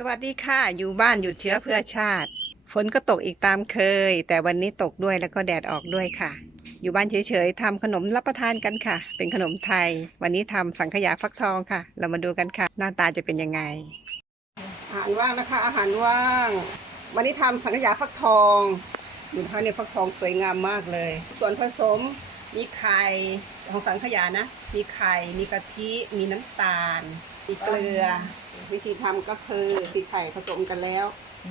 สวัสดีค่ะ อยู่บ้านหยุดเชื้อเพื่อชาติ ฝนก็ตกอีกตามเคย แต่วันนี้ตกด้วยแล้วก็แดดออกด้วยค่ะ อยู่บ้านเฉยๆทำขนมรับประทานกันค่ะ เป็นขนมไทย วันนี้ทำสังขยาฟักทองค่ะ เรามาดูกันค่ะ หน้าตาจะเป็นยังไง อาหารว่างนะคะ อาหารว่าง วันนี้ทำสังขยาฟักทองดูนะคะเนี่ยฟักทองสวยงามมากเลย ส่วนผสม มีไข่ของสังขยานะ มีไข่ มีกะทิ มีน้ำตาล มีเกลือ วิธีทำก็คือตีไข่ผสมกันแล้ว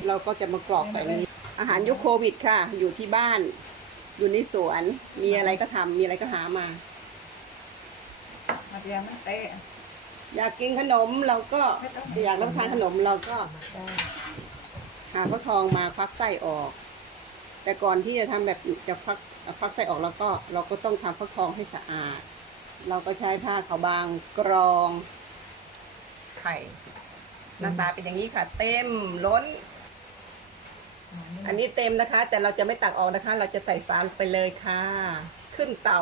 เราก็จะมากรอกใส่ในนี้ อาหารยุคโควิดค่ะ อยู่ที่บ้าน อยู่ในสวน มีอะไรก็ทำมีอะไรก็หามามาเดียวไม่เตะอยากกินขนมเราก็อยากรับประทานขนมเราก็ได้หาฟักทองมาควักไส้ออก แต่ก่อนที่จะทำแบบจะควักควักไส้ออกเราก็เราก็ต้องทำฟักทองให้สะอาด เราก็ใช้ผ้าขาวบางกรองไข่หน้าตาเป็นอย่างนี้ค่ะ เต็มล้น อันนี้เต็มนะคะ แต่เราจะไม่ตักออกนะคะ เราจะใส่ฝาลงไปเลยค่ะ ขึ้นเตา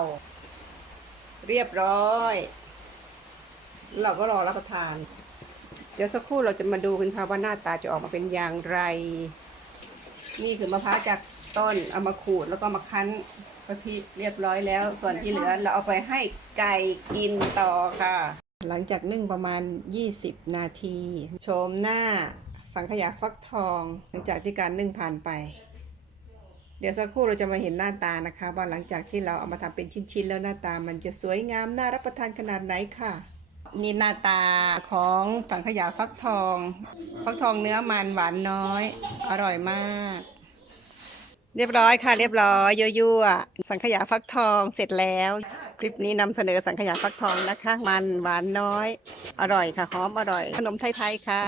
เรียบร้อย เราก็รอรับประทาน เดี๋ยวสักครู่เราจะมาดูกันค่ะว่าหน้าตาจะออกมาเป็นอย่างไร นี่คือมะพร้าวจาก ต้นเอามาขูดแล้วก็มาคั้นกะทิเรียบร้อยแล้ว ส่วนที่เหลือเราเอาไปให้ไก่กินต่อค่ะ หลังจากนึ่งประมาณ 20 นาทีโฉมหน้าสังขยาฟักทอง หลังจากที่การนึ่งผ่านไป เดี๋ยวสักครู่เราจะมาเห็นหน้าตานะคะว่าหลังจากที่เราเอามาทำเป็นชิ้นๆ แล้วหน้าตามันจะสวยงามน่ารับประทานขนาดไหนค่ะนี่หน้าตาของสังขยาฟักทอง ฟักทองเนื้อมันหวานน้อย อร่อยมาก เรียบร้อยค่ะ เรียบร้อยยั่วๆสังขยาฟักทองเสร็จแล้ว คลิปนี้นำเสนอสังขยาฟักทองนะคะ มันหวานน้อย อร่อยค่ะหอมอร่อย ขนมไทยๆค่ะ